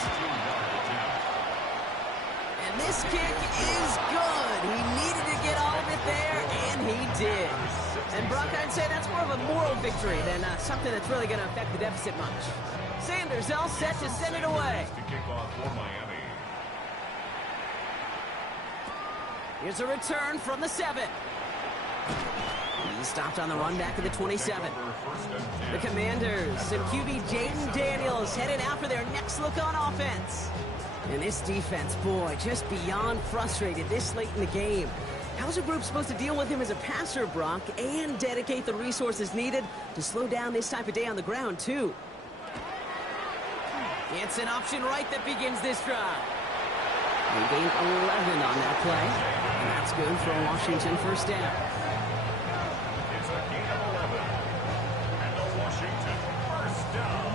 And this kick is good. He needed to get all of it there, and he did. And Brock, I'd say that's more of a moral victory than something that's really going to affect the deficit much. Sanders all set to send it away. To kick off for Miami. Here's a return from the 7. He stopped on the run back at the 27. The Commanders and QB Jaden Daniels headed out for their next look on offense. And this defense, boy, just beyond frustrated this late in the game. How's a group supposed to deal with him as a passer, Brock, and dedicate the resources needed to slow down this type of day on the ground, too? It's an option right that begins this drive. They gained 11 on that play, and that's good for a Washington first down. It's a gain of 11. And the Washington first down.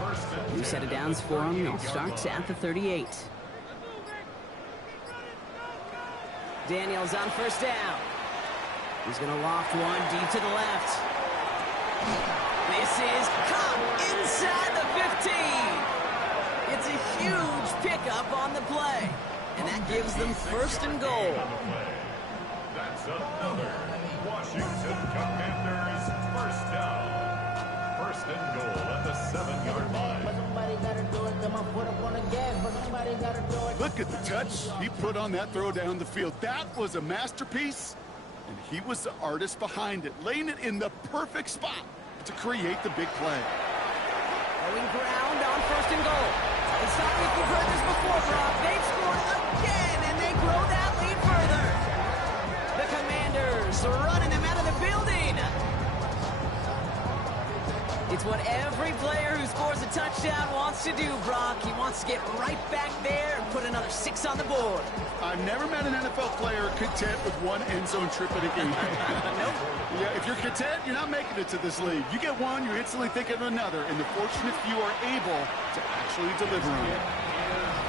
First and New set of downs for him. They'll start at the 38. Daniels on first down. He's going to loft one deep to the left. This is caught inside the 15. It's a huge pickup on the play. And that gives them first and goal. That's another Washington Commanders first down. First and goal at the 7-yard line. Look at the touch he put on that throw down the field. That was a masterpiece, and he was the artist behind it, laying it in the perfect spot to create the big play. Going ground on first and goal. It's not like you've heard this before, Brock. They've scored again, and they grow that lead further. The Commanders running them out of the building. It's what every player who scores a touchdown wants to do, Brock. He wants to get right back there and put another 6 on the board. I've never met an NFL player content with one end zone trip in a game. Nope. Yeah, if you're content, you're not making it to this league. You get one, you instantly think of another, and the fortunate few are able to actually deliver on it.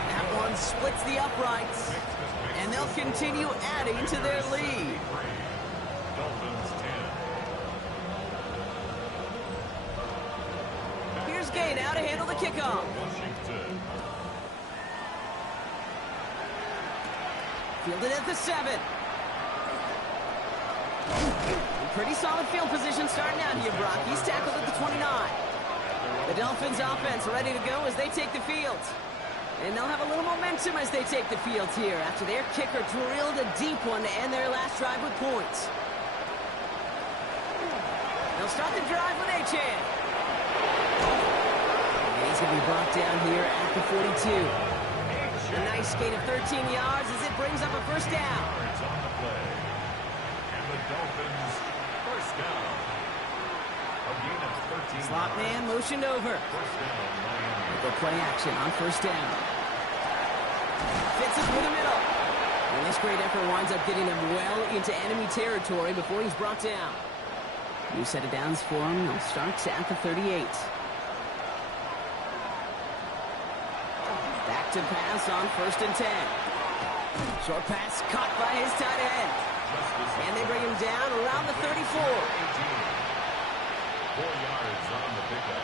That one splits the uprights, and they'll continue adding to their lead. Dolphins 10. Here's Gay now to handle the kickoff. Washington. Fielded at the 7. Pretty solid field position starting out here, Brock. He's tackled at the 29. The Dolphins offense ready to go as they take the field. And they'll have a little momentum as they take the field here after their kicker drilled a deep one to end their last drive with points. They'll start the drive with Achan. And he's going to be brought down here at the 42. A nice gain of 13 yards as it brings up a first down. Yards on the play. And the Dolphins first down. A gain of 13. Slot man motioned over. First down, Miami. They'll play action on first down. Fits it through the middle. And this great effort winds up getting them well into enemy territory before he's brought down. New set of downs for him. They'll start at the 38. Back to pass on first and 10. Short pass caught by his tight end. And they bring him down around the 34. 4 yards on the pickup.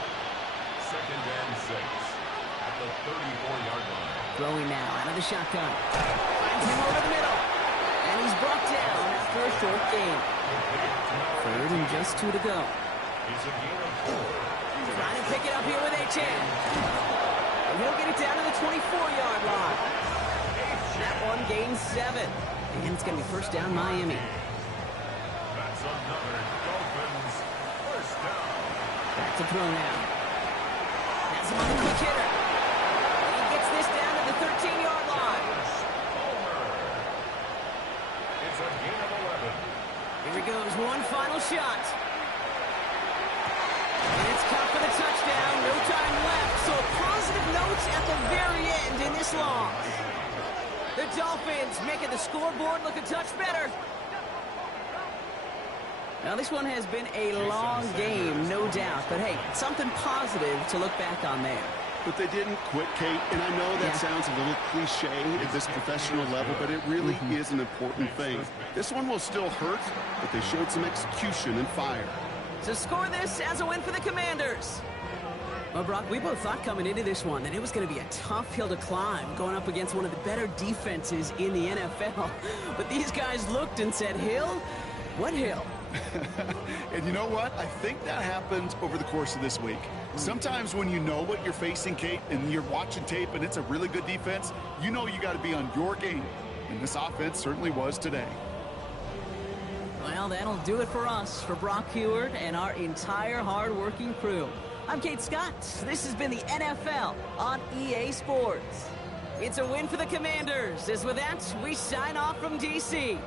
Second and 6 at the 34-yard line. Throwing now out of the shotgun. Finds him over the middle. And he's brought down after a short gain. Third and just 2 to go. It's a gain of 4. Trying to pick it up here with Achan. And he'll get it down to the 24-yard line. That one gains 7. And it's going to be first down Miami. That's another Dolphins first down. Back to throw now. Has him on the quick hitter. And he gets this down to the 13-yard line. It's a gain of 11. Here he goes, one final shot. And it's caught for the touchdown. No time left. So positive notes at the very end in this loss. The Dolphins making the scoreboard look a touch better. Now, this one has been a long game, no doubt. But, hey, something positive to look back on there. But they didn't quit, Kate, and I know that sounds a little cliche at this professional level, but it really is an important thing. This one will still hurt, but they showed some execution and fire. To score this as a win for the Commanders. Well, Brock, we both thought coming into this one that it was going to be a tough hill to climb going up against one of the better defenses in the NFL. But these guys looked and said, Hill, What hill? And you know what? I think that happens over the course of this week. Sometimes when you know what you're facing, Kate, and you're watching tape and it's a really good defense, you know you got to be on your game. And this offense certainly was today. Well, that'll do it for us, for Brock Heward and our entire hard-working crew. I'm Kate Scott. This has been the NFL on EA Sports. It's a win for the Commanders, as with that, we sign off from D.C.